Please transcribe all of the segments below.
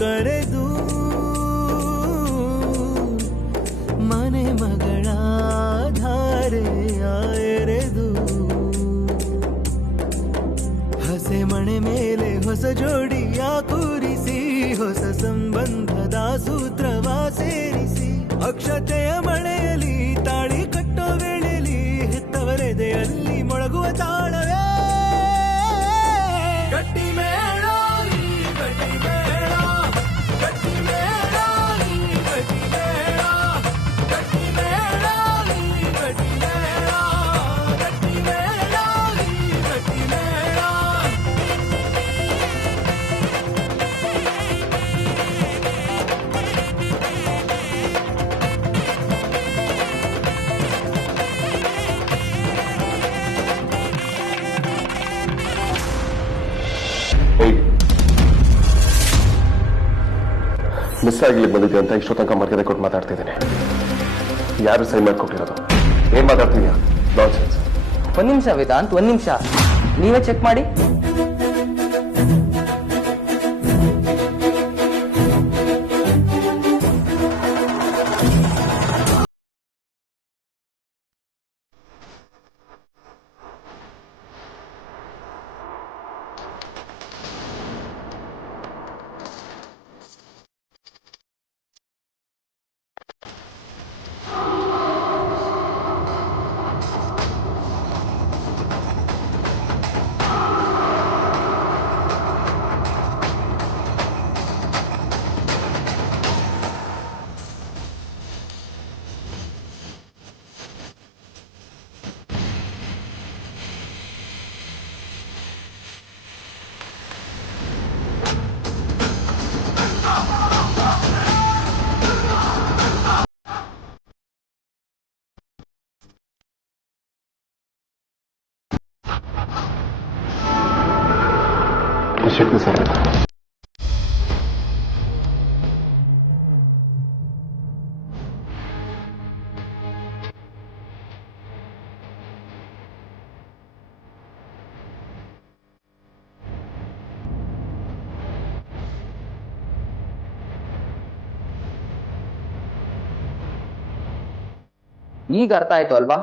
ಕರೆದು ಮನೆ ಮಗಳ ಧಾರೆಯ ಎರೆದು ಹಸೆ ಮಣೆ ಮೇಲೆ ಹೊಸ ಜೋಡಿಯ ಕೂರಿಸಿ ಹೊಸ ಸಂಬಂಧದ ಸೂತ್ರವ ಸೇರಿಸಿ ಅಕ್ಷತೆಯ ಮಳೆಯಲಿ ತಾಳಿ ಕಟ್ಟೋ ವೇಳೆಯಲ್ಲಿ ಹೆತ್ತವರೆದೆಯಲ್ಲಿ ಮೊಳಗುವ ತಾಳವೇ ಗಟ್ಟಿ ಮೇಳ ಗಟ್ಟಿ ಮೇಳ ಗಟ್ಟಿ ಮೇಳ ಗಟ್ಟಿ ಮೇಳ ಗಟ್ಟಿ ಮೇಳ ಗಟ್ಟಿ ಮೇಳ ಗಟ್ಟಿ ಮೇಳ ಗಟ್ಟಿ ಮೇಳ. ಮಿಸ್ ಆಗ್ಲಿಕ್ಕೆ ಬಂದಿದ್ದೆ ಅಂತ ಇಷ್ಟು ತನಕ ಮರ್ಯಾದೆ ಕೊಟ್ಟು ಮಾತಾಡ್ತಿದ್ದೀನಿ. ಯಾರು ಸೈನ್ ಮಾಡಿಕೊಟ್ಟಿರೋದು? ಏನ್ ಮಾತಾಡ್ತೀಯ? ನಾನ್ಸೆನ್ಸ್. ಒಂದ್ ನಿಮಿಷ ವೇದಾಂತ್, ಒಂದ್ ನಿಮಿಷ ನೀವೇ ಚೆಕ್ ಮಾಡಿ. ಶಕ್ತಿ ಸರ್, ಈಗ ಅರ್ಥ ಆಯ್ತು ಅಲ್ವಾ?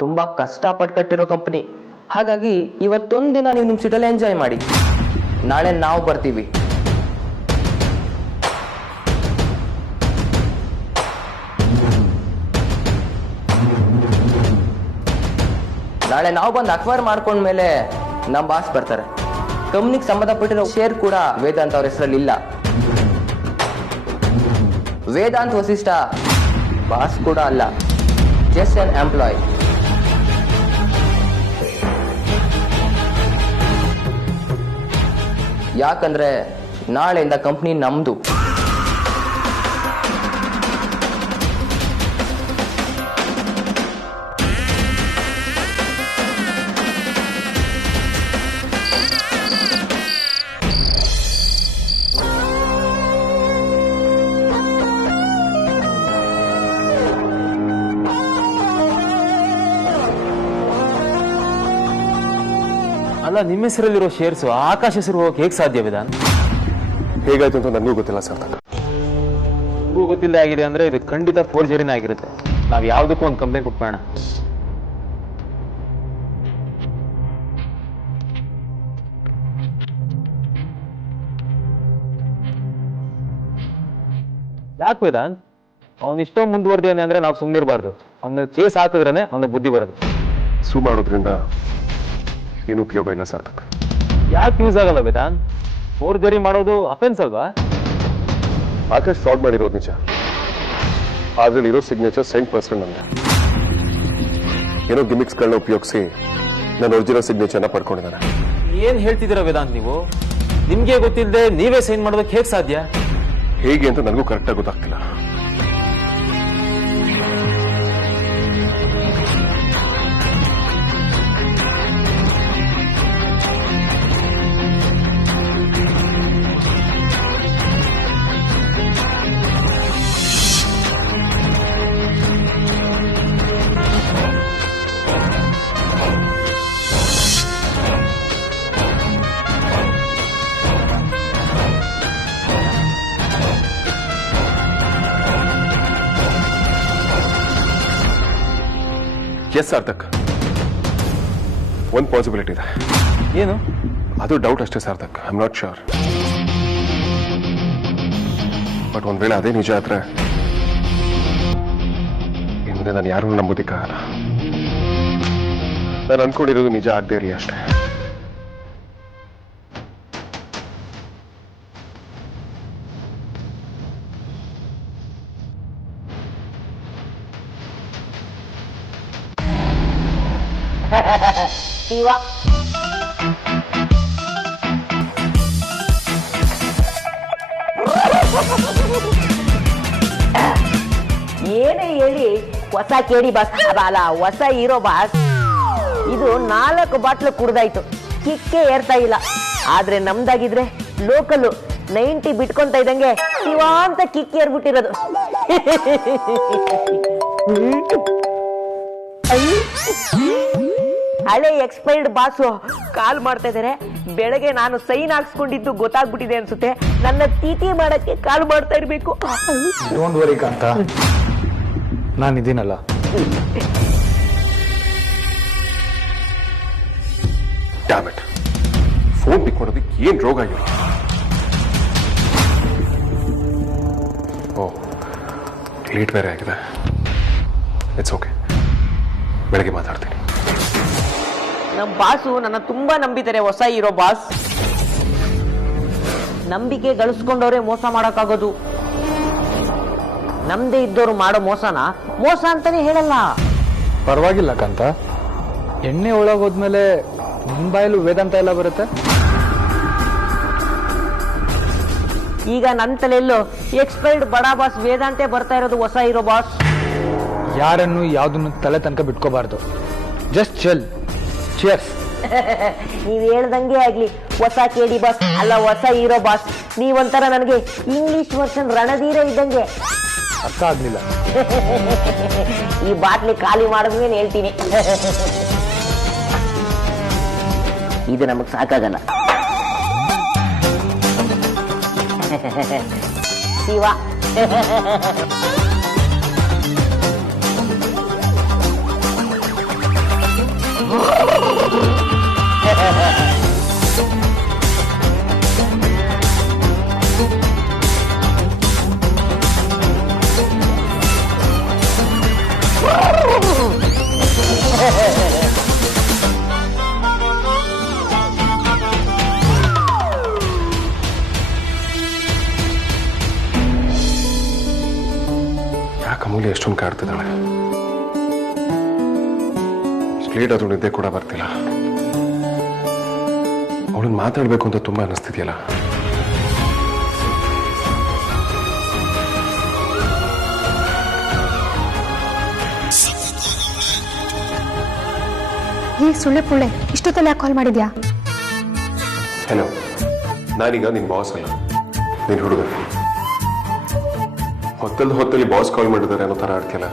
ತುಂಬಾ ಕಷ್ಟಪಟ್ಟು ಕಟ್ಟಿರೋ ಕಂಪನಿ. ಹಾಗಾಗಿ ಇವತ್ತೊಂದಿನ ನೀವು ನಿಮ್ ಸಿಟಲ್ಲಿ ಎಂಜಾಯ್ ಮಾಡಿ. ನಾಳೆ ನಾವು ಬರ್ತೀವಿ. ನಾಳೆ ನಾವು ಬಂದು ಅಕ್ವೈರ್ ಮಾಡ್ಕೊಂಡ್ಮೇಲೆ ನಮ್ಮ ಬಾಸ್ ಬರ್ತಾರೆ. ಕಂಪ್ನಿಗೆ ಸಂಬಂಧಪಟ್ಟಿರೋ ಶೇರ್ ಕೂಡ ವೇದಾಂತ್ ಅವ್ರ ಹೆಸರಲ್ಲಿ ಇಲ್ಲ. ವೇದಾಂತ್ ವಸಿಷ್ಠ ಬಾಸ್ ಕೂಡ ಅಲ್ಲ, ಜಸ್ಟ್ ಆನ್ ಎಂಪ್ಲಾಯ್. ಯಾಕಂದ್ರೆ ನಾಳೆಯಿಂದ ಕಂಪ್ನಿ ನಮ್ದು. ಅಲ್ಲ, ನಿಮ್ಮ ಹೆಸರಲ್ಲಿರೋ ಶೇರ್ಸ್ ಆಕಾಶ ಹೆಸರು ಹೋಗಕ್ಕೆ ಹೇಗೆ ಸಾಧ್ಯ ವೇದಾಂತ್? ಹೇಗಾಯ್ತು ಅಂತ ನನಗೂ ಗೊತ್ತಿಲ್ಲ ಸರ್. ನಿಮಗೂ ಗೊತ್ತಿಲ್ಲ ಆಗಿದೆ ಅಂದ್ರೆ ಇದು ಖಂಡಿತ ಫೋರ್ಜರಿನೇ ಆಗಿರುತ್ತೆ. ನಾವು ಯಾವುದಕ್ಕೂ ಒಂದು ಕಂಪ್ಲೇಂಟ್ ಕೊಟ್ಬೇಡ. ಯಾಕೆ ವೇದಾಂತ್? ಅವ್ನು ಇಷ್ಟೋ ಮುಂದುವರೆದೇನೆ ಅಂದ್ರೆ ನಾವು ಸುಮ್ಮನಿರಬಾರ್ದು. ಅವನ ಕೇಸ್ ಹಾಕಿದ್ರೇನೆ ಅವನ ಬುದ್ಧಿ ಬರೋದು. ಸೂ ಮಾಡೋದ್ರಿಂದ ಏನು ಉಪಯೋಗ ಇಲ್ಲ ಸರ್. ಯಾಕೆ ಯೂಸ್ ಆಗಲ್ಲ ವೇದಾಂತ್? ಫೋರ್ಜರಿ ಮಾಡೋದು ಅಫೆನ್ಸ್ ಅಲ್ವಾ? ಆಕಾಶ್ ಫ್ರಾಡ್ ಮಾಡಿರೋದು ನಿಜ. ಆದ್ರೆ ಇರೋ ಸಿಗ್ನೇಚರ್ ಸೆಂಟ್ ಪರ್ಸನ್ ಅಂದ್ರೆ ಏನೋ ಗಿಮಿಕ್ಸ್ಗಳನ್ನ ಉಪಯೋಗಿಸಿ ನಾನು ಒರಿಜಿನಲ್ ಸಿಗ್ನೇಚರ್ನ ಪಡ್ಕೊಂಡಿದ್ದಾನೆ. ಏನ್ ಹೇಳ್ತಿದ್ದೀರಾ ವೇದಾಂತ್ ನೀವು? ನಿಮ್ಗೆ ಗೊತ್ತಿಲ್ಲದೆ ನೀವೇ ಸೈನ್ ಮಾಡೋದಕ್ಕೆ ಹೇಗೆ ಸಾಧ್ಯ? ಹೇಗೆ ಅಂತ ನನಗೂ ಕರೆಕ್ಟಾಗಿ ಗೊತ್ತಾಗ್ತಿಲ್ಲ. ಎಸ್ ಸಾರ್ಥಕ್, ಒಂದು ಪಾಸಿಬಿಲಿಟಿ ಇದೆ. ಏನು? ಅದು ಡೌಟ್ ಅಷ್ಟೇ Sarthak. I am not sure. But ಒಂದ್ ವೇಳೆ ಅದೇ ನಿಜ ಆದ್ರೆ ಇನ್ನು ಮುಂದೆ ನಾನು ಯಾರನ್ನೂ ನಂಬೋದಿಕ್ಕಾಗಲ್ಲ. ನಾನು ಅನ್ಕೊಂಡಿರೋದು ನಿಜ ಆಗದೆ ಇರಲಿ ಅಷ್ಟೇ. ಶಿವ ಏನೇ ಹೇಳಿ ಹೊಸ ಕೇಡಿ ಬಾಸ್ ಅಲ್ಲ ಹೊಸ ಹೀರೋ ಬಾಸ್. ಇದು 4 ಬಾಟ್ಲು ಕುಡ್ದಾಯ್ತು, ಕಿಕ್ಕೆ ಏರ್ತಾ ಇಲ್ಲ. ಆದ್ರೆ ನಮ್ದಾಗಿದ್ರೆ ಲೋಕಲ್ 90 ಬಿಟ್ಕೊಂತ ಇದ್ದಂಗೆ ಶಿವ ಅಂತ ಕಿಕ್ ಏರ್ಬಿಟ್ಟಿರೋದು. ಹಳೆ ಎಕ್ಸ್ಪೈರ್ಡ್ ಬಾಸು ಕಾಲ್ ಮಾಡ್ತಾ ಇದಾರೆ. ಬೆಳಗ್ಗೆ ನಾನು ಸೈನ್ ಹಾಕ್ಸ್ಕೊಂಡಿದ್ದು ಗೊತ್ತಾಗ್ಬಿಟ್ಟಿದೆ ಅನ್ಸುತ್ತೆ. ನನ್ನ ತೀಟಿ ಮಾಡಕ್ಕೆ ಕಾಲ್ ಮಾಡ್ತಾ ಇರ್ಬೇಕು. ಡೋಂಟ್ ವರಿ ಕಾಂತ, ನಾನಿದ್ದೀನಲ್ಲ. ಡ್ಯಾಮ್ ಇಟ್, ಫೋನ್ ಪಿಕ್ ಮಾಡೋದಕ್ಕೆ ಏನ್ ರೋಗ ಆಗಿರೋ? ಓ, ಲೇಟ್ ಬೇರೆ ಆಗಿದೆ. ಇಟ್ಸ್ ಓಕೆ, ಬೆಳಗ್ಗೆ ಮಾತಾಡ್ತೀನಿ. ನಮ್ ಬಾಸು ನನ್ನ ತುಂಬಾ ನಂಬಿದ್ದಾರೆ. ಹೊಸ ಹೀರೋ ಬಾಸ್. ನಂಬಿಕೆ ಗಳಿಸ್ಕೊಂಡವ್ರೆ ಮೋಸ ಮಾಡಕ್ಕಾಗೋದು. ನಮ್ದೇ ಇದ್ದವ್ರು ಮಾಡೋ ಮೋಸನ ಮೋಸ ಅಂತಾನೆ ಹೇಳಲ್ಲ. ಪರವಾಗಿಲ್ಲ ಕಾಂತ, ಎಣ್ಣೆ ಒಳಗೋದ್ಮೇಲೆ ನಿಮ್ ಬಾಯಲ್ಲೂ ವೇದಾಂತ ಎಲ್ಲ ಬರುತ್ತೆ. ಈಗ ನನ್ನ ತಲೆಯಲ್ಲೂ ಎಕ್ಸ್ಪೈರ್ಡ್ ಬಡ ಬಾಸ್ ವೇದಾಂತೆ ಬರ್ತಾ ಇರೋದು. ಹೊಸ ಹೀರೋ ಬಾಸ್ ಯಾರನ್ನು ಯಾವ್ದನ್ನು ತಲೆ ತನಕ ಬಿಟ್ಕೋಬಾರ್ದು. ಜಸ್ಟ್ ಚೆಲ್. ಚಿಯರ್ಸ್. ನೀವ್ ಹೇಳ್ದಂಗೆ ಆಗ್ಲಿ. ಹೊಸ ಕೇಡಿ ಬಾಸ್ ಅಲ್ಲ, ಹೊಸ ಹೀರೋ ಬಾಸ್. ನೀವೊಂಥರ ನನಗೆ ಇಂಗ್ಲಿಷ್ ವರ್ಷನ್ ರಣಧೀರ ಇದ್ದಂಗೆ. ಅರ್ಥ ಆಗ್ಲಿಲ್ಲ. ಈ ಬಾಟ್ಲಿ ಖಾಲಿ ಮಾಡಿದ್ಮೇಲೆ ಹೇಳ್ತೀನಿ. ಇದು ನಮಗ್ ಸಾಕಾಗಲ್ಲ. ಶಿವ ಯಾಕೆ ಅಮೂಲ್ಯ ಎಷ್ಟೊಂದು ಕಾಡ್ತಿದ್ದಾಳೆ? ಲೇಟ್ ಆದ್ರೂ ನಿದ್ದೆ ಕೂಡ ಬರ್ತಿಲ್ಲ. ಅವಳನ್ನ ಮಾತಾಡ್ಬೇಕು ಅಂತ ತುಂಬಾ ಅನಿಸ್ತಿದೆಯಲ್ಲ. ಸುಳ್ಳೆ ಪುಳ್ಳೆ ಇಷ್ಟೊತ್ತಲ್ಲಿ ಯಾಕೆ ಕಾಲ್ ಮಾಡಿದ್ಯಾ? ಹಲೋ, ನಾನೀಗ ನಿನ್ ಬಾಸ್ ಅಲ್ಲ, ನಿನ್ ಹುಡುಗ. ಹೊತ್ತಲ್ಲಿ ಬಾಸ್ ಕಾಲ್ ಮಾಡಿದ್ದಾರೆ ಅನ್ನೋ ತರ ಆಡ್ತಿಲ್ಲ.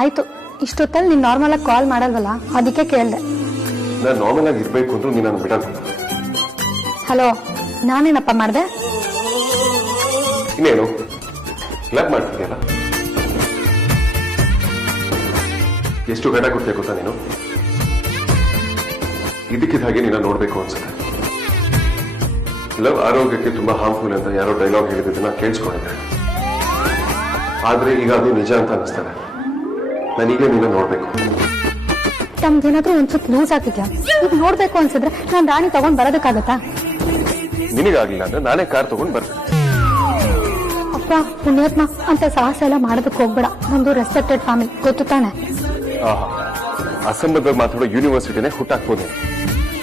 ಆಯ್ತು, ಇಷ್ಟೊತ್ತಲ್ಲಿ ನೀನ್ ನಾರ್ಮಲ್ ಆಗಿ ಕಾಲ್ ಮಾಡಲ್ವಲ್ಲ, ಅದಕ್ಕೆ ಕೇಳ್ದೆ. ನಾನು ನಾರ್ಮಲ್ ಆಗಿ ಇರ್ಬೇಕು ಅಂದ್ರೂ ನೀನು ನಾನು ಬಿಡಲ್ಲ. ಹಲೋ, ನಾನೇನಪ್ಪ ಮಾಡ್ದೆ? ಇನ್ನೇನು ಲವ್ ಮಾಡ್ತಿದ್ಯಲ್ಲ? ಎಷ್ಟು ಗಂಟೆ ಕೊಡ್ತೀಯ ಗೊತ್ತಾ ನೀನು? ಇದಕ್ಕಿದ ಹಾಗೆ ನೀನು ನೋಡ್ಬೇಕು ಅನ್ಸುತ್ತೆ. ಲವ್ ಆರೋಗ್ಯಕ್ಕೆ ತುಂಬಾ ಹಾರ್ಮ್ಫುಲ್ ಅಂತ ಯಾರೋ ಡೈಲಾಗ್ ಹೇಳಿದ್ದನ್ನ ಕೇಳಿಸ್ಕೊಂಡಿದ್ದೆ. ಆದ್ರೆ ಈಗ ಅದು ನಿಜ ಅಂತ ಅನಿಸ್ತದೆ. ನಾನೀಗ ನೀನು ನೋಡ್ಬೇಕು. ತಮ್ಗೇನಾದ್ರೂ ಒಂದ್ಸತ್ ಲೂಸ್ ಆಗಿದ್ಯಾ? ಈಗ ನೋಡ್ಬೇಕು ಅನ್ಸಿದ್ರೆ ನಾನ್ ರಾಣಿ ತಗೊಂಡ್ ಬರೋದಕ್ಕಾಗತ್ತಾ? ನಿನಗಾಗ್ಲಿಲ್ಲ ಅಂದ್ರೆ ನಾನೇ ಕಾರ್ ತಗೊಂಡ್ ಬರ್ತೇನೆ. ಅಪ್ಪ ಪುಣ್ಯಾತ್ಮ, ಅಂತ ಸಾಹಸ ಎಲ್ಲ ಮಾಡೋದಕ್ಕೆ ಹೋಗ್ಬೇಡ. ನಮ್ದು ರೆಸ್ಪೆಕ್ಟೆಡ್ ಫ್ಯಾಮಿಲಿ, ಗೊತ್ತು ತಾನೆ? ಆಹಾ, ಅಸಂಬದ್ಧವಾಗಿ ಮಾತಾಡೋ ಯೂನಿವರ್ಸಿಟಿನೇ ಹುಟ್ಟಾಕ್ಬೋದು.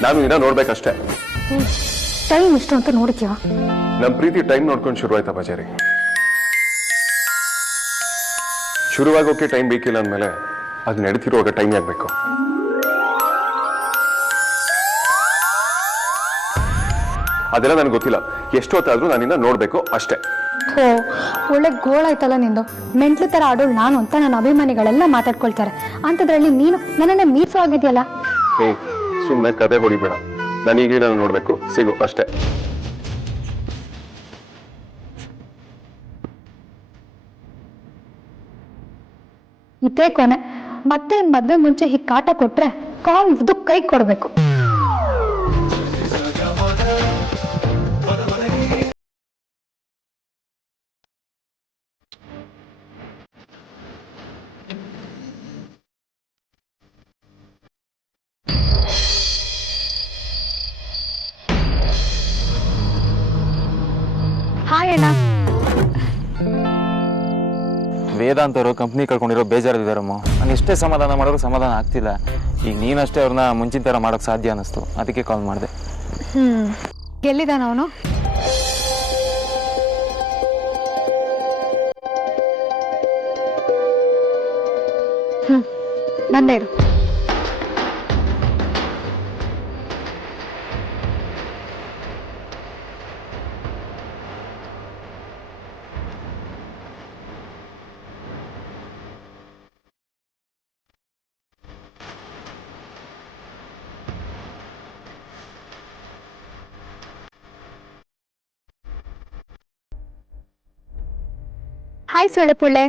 ನಾನು ನಿನ್ನ ನೋಡ್ಬೇಕಷ್ಟೇ. ಟೈಮ್ ಎಷ್ಟು ಅಂತ ನೋಡ್ತೀಯಾ? ನಮ್ ಪ್ರೀತಿ ಟೈಮ್ ನೋಡ್ಕೊಂಡು ಶುರುವಾಯ್ತಾ ಬಜಾರಿ? ಶುರುವಾಗೋಕೆ ಟೈಮ್ ಬೇಕಿಲ್ಲ ಅಂದ್ಮೇಲೆ ಅದು ನಡೀತಿರುವಾಗ ಟೈಮ್ ಆಗ್ಬೇಕು. ಅದೆಲ್ಲ ನನಗೆ ಗೊತ್ತಿಲ್ಲ. ಎಷ್ಟೊತ್ತಾದ್ರೂ ನಾನಿನ್ನ ನೋಡ್ಬೇಕು ಅಷ್ಟೇ. ಹೋ, ಒಳ್ಳೆ ಗೋಳ್ ಆಯ್ತಲ್ಲ ನಿಂದು. ಮೆಂಟ್ಲು ತರ ಆಡೋಳು ನಾನು ಅಂತ ನನ್ನ ಅಭಿಮಾನಿಗಳೆಲ್ಲ ಮಾತಾಡ್ಕೊಳ್ತಾರೆ. ಅಂತದ್ರಲ್ಲಿ ನೀನು ನನ್ನನ್ನೇ ಮೀರ್ಸೋ ಆಗಿದ್ಯಲ್ಲ. ಹೇ, ಸುಮ್ಮನೆ ಕತೆ ಹೊಡಿಬೇಡ. ನಾನೀಗ ನಾನು ನೋಡ್ಬೇಕು, ಸಿಗು ಅಷ್ಟೇ. ಇದೇ ಕೊನೆ. ಮತ್ತೆ ಮದ್ವೆ ಮುಂಚೆ ಹೀಗೆ ಕಾಟ ಕೊಟ್ರೆ ಕಾಲ್ ಮುಗ್ದು ಕೈ ಕೊಡ್ಬೇಕು. ಹಾಯ್ ಅಣ್ಣ. ವೇದಾಂತ್ ಅವರು ಕಂಪ್ನಿ ಕಳ್ಕೊಂಡಿರೋ ಬೇಜಾರಿದ್ದಾರಮ್ಮ. ನಾನು ಎಷ್ಟೇ ಸಮಾಧಾನ ಮಾಡೋರು ಸಮಾಧಾನ ಆಗ್ತಿಲ್ಲ. ಈಗ ನೀನಷ್ಟೇ ಅವ್ರನ್ನ ಮುಂಚಿನ ಥರ ಮಾಡೋಕ್ಕೆ ಸಾಧ್ಯ ಅನ್ನಿಸ್ತು, ಅದಕ್ಕೆ ಕಾಲ್ ಮಾಡಿದೆ. ಎಲ್ಲಿದ್ದಾನ ಅವನು? ಬಂದೇ ಇರು. ಹಾಯ್ ಸೊಳ್ಳೆಪುಳ್ಳೆ.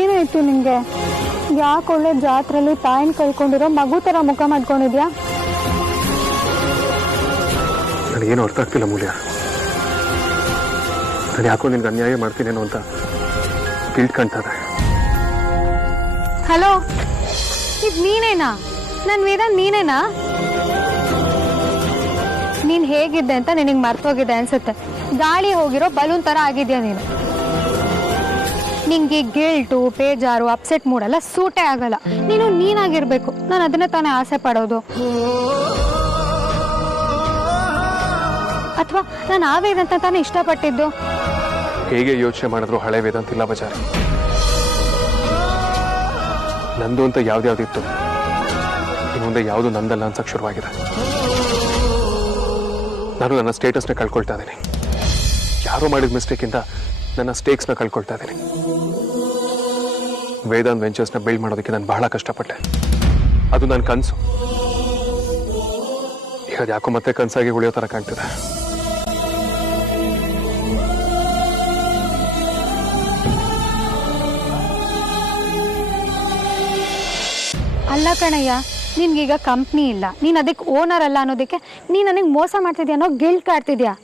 ಏನಾಯ್ತು ನಿಂಗೆ? ಯಾಕೆ ಒಳ್ಳೆ ಜಾತ್ರೆಯಲ್ಲಿ ತಾಯಿನ ಕಳ್ಕೊಂಡಿರೋ ಮಗು ತರ ಮುಖ ಮಾಡ್ಕೊಂಡಿದ್ಯಾ? ನನಗೇನು ಅರ್ಥ ಆಗ್ತಿಲ್ಲ ಮೂಲ್ಯ. ನಾನು ಯಾಕೋ ನಿನ್ಗೆ ಅನ್ಯಾಯ ಮಾಡ್ತೀನೇನೋ ಅಂತ ಗಿಲ್ಟ್ ಕಾಣ್ತದೆ. ಹಲೋ, ಇದು ನೀನೇನಾ? ನನ್ ವೇದಾಂತ್ ನೀನೇನಾ? ನೀನ್ ಹೇಗಿದ್ದೆ ಅಂತ ನಿನಗೆ ಮರ್ತೋಗಿದೆ ಅನ್ಸುತ್ತೆ. ಗಾಳಿ ಹೋಗಿರೋ ಬಲೂನ್ ತರ ಆಗಿದ್ಯಾ ನೀನು. ನಿಂಗೆ ಗಿಲ್ಟು, ಬೇಜಾರು, ಅಪ್ಸೆಟ್ ಮೂಡೆಲ್ಲ ಸೂಟೇ ಆಗಲ್ಲ. ನೀನು ನೀನಾಗಿರ್ಬೇಕು. ನಾನು ಅದನ್ನ ತಾನೇ ಆಸೆ ಪಡೋದು. ಅಥವಾ ನಾನು ಆ ವೇದಾಂತ ತಾನೇ ಇಷ್ಟಪಟ್ಟಿದ್ದು. ಹೇಗೆ ಯೋಚನೆ ಮಾಡಿದ್ರು ಹಳೆ ವೇದಾಂತ ಇಲ್ಲ ಬಜಾರ್. ನಂದು ಅಂತ ಯಾವ್ದ್ಯಾವ್ದಿತ್ತು, ಇನ್ನು ಮುಂದೆ ಯಾವುದು ನಂದಲ್ಲ ಅನ್ಸಕ್ ಶುರುವಾಗಿದೆ. ನಾನು ನನ್ನ ಸ್ಟೇಟಸ್ನ ಕಳ್ಕೊಳ್ತಾ ಇದ್ದೀನಿ. ಯಾರೋ ಮಾಡಿದ ಮಿಸ್ಟೇಕಿಂದ ನನ್ನ ಸ್ಟೇಕ್ಸ್ನ ಕಳ್ಕೊಳ್ತಾ ಇದ್ದೀನಿ. ವೇದಾಂತ್ ವೆಂಚರ್ಸ್ನ ಬಿಲ್ಡ್ ಮಾಡೋದಕ್ಕೆ ನಾನು ಬಹಳ ಕಷ್ಟಪಟ್ಟೆ. ಅದು ನನ್ನ ಕನಸು. ಈಗ ಯಾಕೋ ಮತ್ತೆ ಕನಸಾಗಿ ಉಳಿಯೋ ಥರ ಕಾಣ್ತಿದೆ. ಅಲ್ಲ ಕಣಯ್ಯ, ನಿನ್ಗೀಗ ಕಂಪ್ನಿ ಇಲ್ಲ, ನೀನ್ ಅದಕ್ಕೆ ಓನರ್ ಅಲ್ಲ ಅನ್ನೋದಕ್ಕೆ ನೀನ್ ನನಗೆ ಮೋಸ ಮಾಡ್ತಿದ್ಯಾ ಅನ್ನೋ ಗಿಲ್ಟ್ ಕಾಡ್ತಿದ್ಯಾ.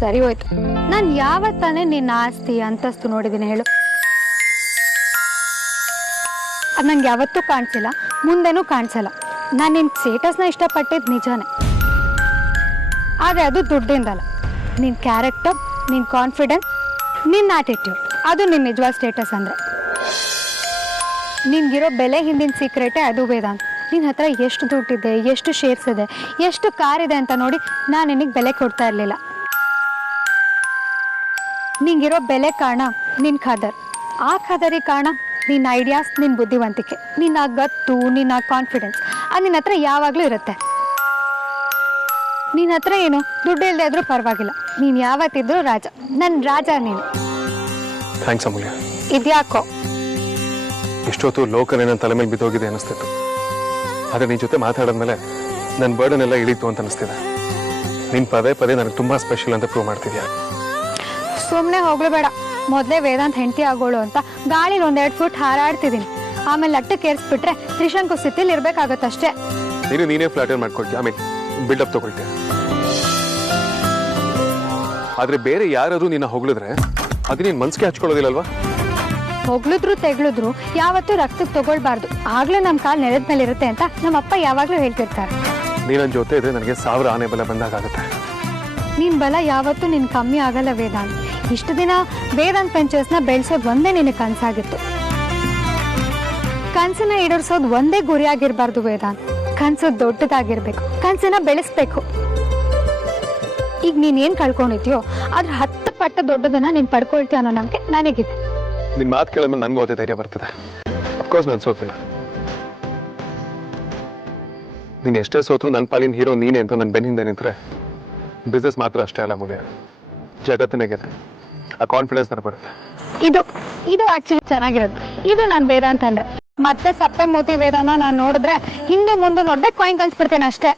ಸರಿ ಹೋಯ್ತು. ನಾನು ಯಾವತ್ತಾನೆ ನಿನ್ನ ಆಸ್ತಿ ಅಂತಸ್ತು ನೋಡಿದ್ದೀನಿ ಹೇಳು? ಅದು ನಂಗೆ ಯಾವತ್ತೂ ಕಾಣಿಸಿಲ್ಲ, ಮುಂದೆನೂ ಕಾಣಿಸಲ್ಲ. ನಾನು ನಿನ್ನ ಸ್ಟೇಟಸ್ನ ಇಷ್ಟಪಟ್ಟಿದ್ದು ನಿಜಾನೇ, ಆದರೆ ಅದು ದುಡ್ಡಿಂದಲ್ಲ. ನಿನ್ನ ಕ್ಯಾರೆಕ್ಟರ್, ನಿನ್ನ ಕಾನ್ಫಿಡೆನ್ಸ್, ನಿನ್ನ ಆಟಿಟ್ಯೂಡ್, ಅದು ನಿನ್ನ ನಿಜವಾದ ಸ್ಟೇಟಸ್ ಅಂದರೆ. ನಿನ್ಗಿರೋ ಬೆಲೆ ಹಿಂದಿನ ಸೀಕ್ರೆಟೇ ಅದು ವೇದಾಂತ್. ನಿನ್ನ ಹತ್ರ ಎಷ್ಟು ದುಡ್ಡಿದೆ, ಎಷ್ಟು ಶೇರ್ಸ್ ಇದೆ, ಎಷ್ಟು ಕಾರ್ ಇದೆ ಅಂತ ನೋಡಿ ನಾನು ನಿನಗೆ ಬೆಲೆ ಕೊಡ್ತಾ ಇರಲಿಲ್ಲ. ನಿಂಗಿರೋ ಬೆಲೆ ಕಾರಣ ನಿನ್ನ ಖಾದರ್, ಆ ಖಾದರಿ ಕಾರಣ ನಿನ್ನ ಐಡಿಯಾಸ್, ನಿನ್ನ ಬುದ್ಧಿವಂತಿಕೆ, ನಿನ್ನ ಗತ್ತು, ನಿನ್ನ ಕಾನ್ಫಿಡೆನ್ಸ್, ಅದು ನಿನ್ನ ಹತ್ರ ಯಾವಾಗಲೂ ಇರುತ್ತೆ. ನಿನ್ನ ಹತ್ರ ಏನು ದುಡ್ಡು ಇಲ್ಲದೆ ಆದರೂ ಪರವಾಗಿಲ್ಲ, ನೀನು ಯಾವತ್ತಿದ್ರೂ ರಾಜ, ನನ್ನ ರಾಜ ನೀನು. ಥ್ಯಾಂಕ್ಸ್ ಅಮೂಲ್ಯ. ಇದ್ಯಾಕೋ ಇಷ್ಟೊತ್ತು ಲೋಕನೇ ನನ್ನ ತಲೆ ಮೇಲೆ ಬಿದ್ದೋಗಿದೆ ಅನಿಸ್ತಿತ್ತು. ಆದರೆ ನಿನ್ನ ಜೊತೆ ಮಾತಾಡಿದ್ಮೇಲೆ ನನ್ನ ಬರ್ಡನ್ ಎಲ್ಲ ಇಳೀತು ಅಂತ ಅನಿಸ್ತಿದೆ. ನಿನ್ನ ಪದೇ ಪದೇ ನನಗೆ ತುಂಬ ಸ್ಪೆಷಲ್ ಅಂತ ಪ್ರೂವ್ ಮಾಡ್ತಿದ್ಯಾ. ಸುಮ್ಮನೆ ಹೋಗ್ಲು ಬೇಡ. ಮೊದಲೇ ವೇದಾಂತ್ ಹೆಂಡತಿ ಆಗೋಳು ಅಂತ ಗಾಳಿಲಿ 1-2 ಫುಟ್ ಹಾರಾಡ್ತಿದ್ದೀನಿ. ಆಮೇಲೆ ಲಟ್ಟಕ್ಕೆ ಏರಿಸ್ಬಿಟ್ರೆ ತ್ರಿಶಂಕು ಸ್ಥಿತಿಲಿ ಇರ್ಬೇಕಾಗತ್ತಷ್ಟೇ. ನೀನೇ ಫ್ಲಾಟರ್ ಮಾಡ್ಕೊಳ್ತೀಯ, ಆಮೇಲೆ ಬಿಲ್ಡಪ್ ತಗೊಳ್ತೀಯ. ಆದ್ರೆ ಬೇರೆ ಯಾರಾದ್ರೂ ನಿನ್ನ ಹೊಗಳಿದ್ರೆ ಅದು ನೀನ್ ಮನ್ಸಿಗೆ ಹಚ್ಕೊಳ್ಳೋದಿಲ್ಲಲ್ವಾ? ಹೊಗಳಿದ್ರು ತೆಗಳಿದ್ರು ಯಾವತ್ತೂ ರಕ್ತಕ್ಕೆ ತಗೊಳ್ಬಾರ್ದು, ಆಗ್ಲೇ ನಮ್ಮ ಕಾಲು ನೆಲದ ಮೇಲೆ ಇರುತ್ತೆ ಅಂತ ನಮ್ಮಪ್ಪ ಯಾವಾಗಲೂ ಹೇಳ್ತಿರ್ತಾರೆ. ನೀನು ನನ್ನ ಜೊತೆ ಇದ್ರೆ ನನಗೆ 1000 ಆನೆ ಬಲ ಬಂದಾಗುತ್ತೆ. ನಿನ್ ಬಲ ಯಾವತ್ತೂ ನಿನ್ ಕಮ್ಮಿ ಆಗಲ್ಲ ವೇದಾಂತ್. ಇಷ್ಟು ದಿನ ವೇದಾಂತ್ ವೆಂಚರ್ಸ್ನ ಬೆಳೆಸೋದು ಒಂದೇ ನಿನಗೆ ಕನಸಾಗಿತ್ತು. ಕನಸನ್ನ ಈಡೇರಿಸೋದು ಒಂದೇ ಗುರಿಯಾಗಿರ್ಬಾರ್ದು ವೇದಾಂತ್. ಕನಸು ದೊಡ್ಡದಾಗಿರ್ಬೇಕು, ಕನಸನ್ನ ಬೆಳೆಸ್ಬೇಕು. ಈಗ ನೀನ್ ಏನ್ ಕಳ್ಕೊಂಡಿದ್ಯೋ ಅದ್ರ 10 ಪಟ್ಟು ದೊಡ್ಡದನ್ನ ನೀನ್ ಪಡ್ಕೊಳ್ತೀಯ ಅನ್ನೋ ನಂಬಿಕೆ ನನಗಿದೆ. ನಿನ್ನ ಮಾತು ಕೇಳಿದ್ಮೇಲೆ ನನಗೂ ಅದೇ ಧೈರ್ಯ ಬರ್ತದೆ. ಅಫ್ಕೋರ್ಸ್ ನಾನು ಸೋತಿಲ್ಲ. ನೀನು ಎಷ್ಟೇ ಸೋತ್ರು ನನ್ನ ಪಾಲಿನ ಹೀರೋ ನೀನೇ ಅಂತ ನನ್ನ ಬೆನ್ನಿಂದ ನಿಂತರೆ ಬಿಸ್ನೆಸ್ ಮಾತ್ರ ಅಷ್ಟೇ ಅಲ್ಲ ಮುಗಿಯ ಜಗತ್ತಿನ ಗೆದೆ ಆ ಕಾನ್ಫಿಡೆನ್ಸ್ ನನಗೆ ಬರುತ್ತೆ. ಇದು ಆಕ್ಚುಲಿ ಚೆನ್ನಾಗಿರೋದು. ಇದು ನಾನು ವೇದಾಂತ್ ಅಂದ್ರೆ ಮತ್ತೆ ಸಪ್ಪೆ ಮೋತಿ ವೇದಾನ ನಾನು ನೋಡಿದ್ರೆ ಹಿಂದೆ ಮುಂದೆ ನೋಡ್ದೆ ಕಾಯಿನ್ ಕನ್ಸ್ಬಿಡ್ತೇನೆ ಅಷ್ಟೇ.